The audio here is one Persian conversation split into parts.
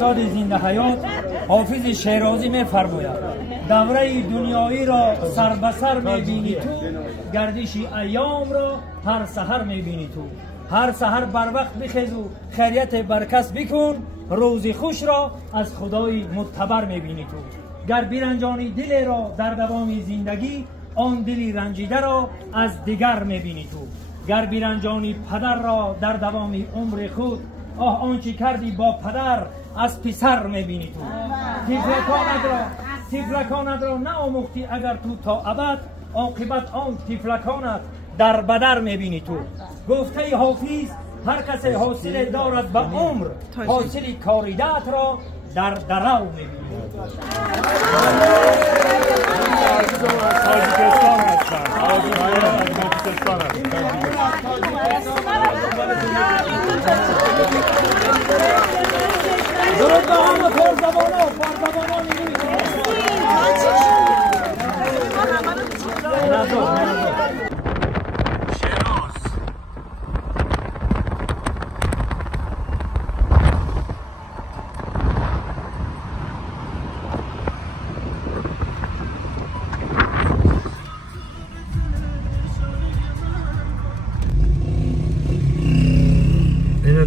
استاد زنده حیات حافظ شیرازی می‌فرماید دوره دنیایی را سر به سر می‌بینی تو، گردش ایام را هر سحر می‌بینی تو. هر سحر بر وقت بخیز و خیریت بر کس بکن، روز خوش را از خدای معتبر می‌بینی تو. گر بیرنجانی دل را در دوام زندگی، آن دلی رنجیده را از دیگر می‌بینی تو. گر بیرنجانی پدر را در دوام عمر خود، آه آنچه کردی با پدر از پسر می‌بینی تو. تفلکانت را نآموختی اگر تو تا ابد، عاقبت آن تفلکانت در بدر می‌بینی تو. گفته حافظ هر کسی حاصل دارد به عمر، حاصل کاریدت را در درو می‌بینی. درود به همه پرزبانان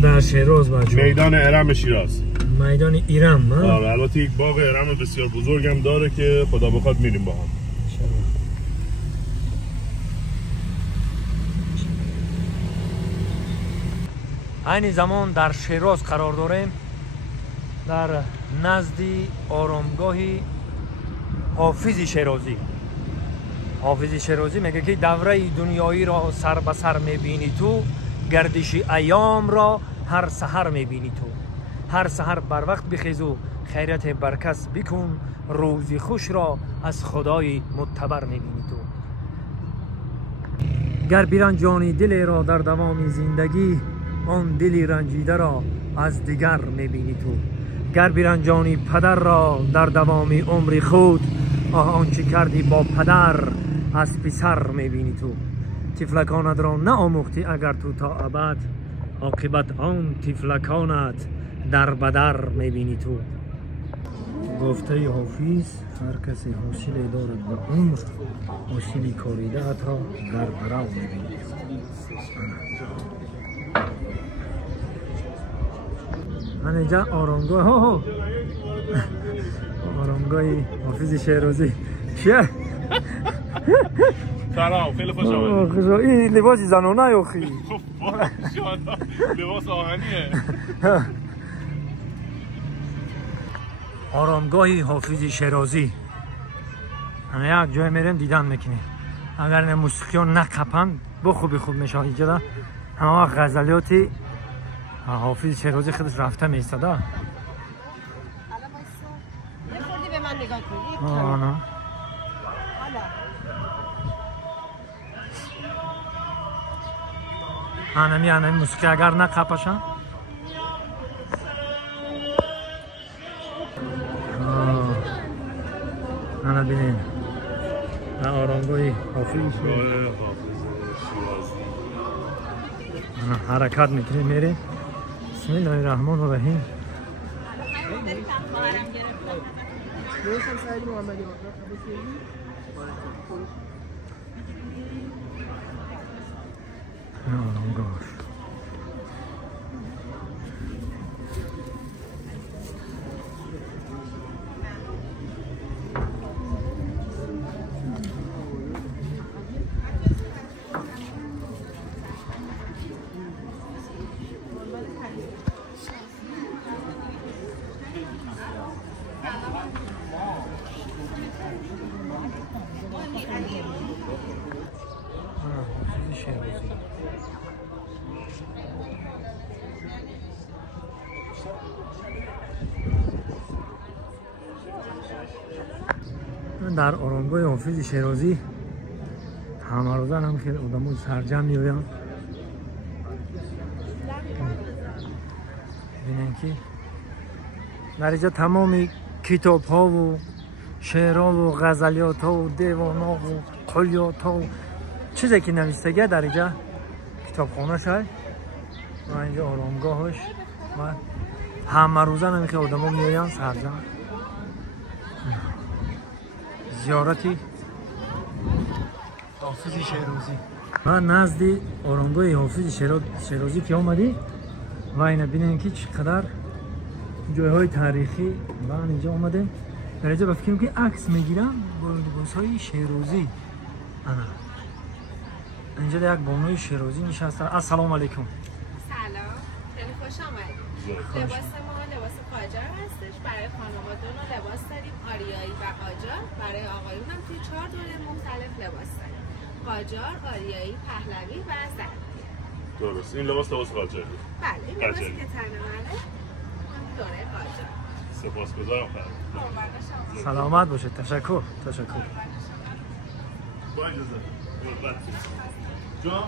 در شیراز میدان ارم شیراز، میدان ایران. آره، البته یک باغ ارم بسیار بزرگ هم داره که خدا بخواد میریم با هم. این زمان در شیراز قرار داریم، در نزد آرامگاه حافظ شیرازی. حافظ شیرازی میگه که دوره دنیایی را سر به سر میبینی تو، گردش ایام را هر سحر میبینی تو. هر سحر بر وقت بخیز و خیرت بر کس بکن، روز خوش را از خدای معتبر میبینی تو. گر بیرنجانی دل را در دوام زندگی، آن دلی رنجیده را از دیگر میبینی تو. گر بیرنجانی پدر را در دوام عمر خود، آنچه کردی با پدر از پسر میبینی تو. تفلکانت را نآموختی اگر تو تا ابد، عاقبت آن تفلکانت در بدر میبینی تو. گفته حافظ هر کسی حاصل دارد به عمر، حاصل کاریدت را در برو میبینی تو. من اینجا آرامگاه آرامگاه حافظ شیرازی. چیه؟ سلام، خیلی خوش آمدید. این لباس زنانه یا خیلی؟ لباس آهنیه. آرامگاه حافظ شیرازی. یک جای میریم دیدن میکنیم. اگر این موسیقیان نقپن با خوبی خوب میشه اینجا. همه وقت غزلیاتی حافظ شیرازی خودش رفته میستده. یه خوردی به من نگاه کنی. انمی موسیقی اگر نقپشن انا بینین آرامگاه حافظ حرکت میکنیم میریم. بسم الله الرحمن الرحیم. آرامگاه در آرامگاه حافظ شیرازی همه روزن هم خیلی آدمون سرجم می‌آیند. ببینید که در اینجا تمام کتاب ها و شعرها و غزلیات ها و دیوان ها و قلیات ها و چیزی که نویسته در اینجا کتابخانه شد و اینجا آرامگاهش و همه روزه نمی که آدم ها میاین سرزن زیارتی حافظ شیرازی. من نزد آرامگاه حافظ شیرازی که آمدی و اینه بینید که چقدر جایهای تاریخی من اینجا آمده در اینجا بفکرم که عکس میگیرم با لباس های شیرازی. انا اینجا یک بانوی شیرازی نشسته. السلام علیکم. سلام، خیلی خوش آمدید. لباس ما لباس قاجار هستش. برای خانواده دو نوع لباس داریم، آریایی و قاجار. برای آقایون هم توی 4 دوره مختلف لباس داریم، قاجار، آریایی، پهلوی و زرقی. درست. این لباس قاجاری. بله، این لباسی که تن منه دوره قاجار. سپاسگزارم. سلامت باشید. تشکر. با اجازه. جان.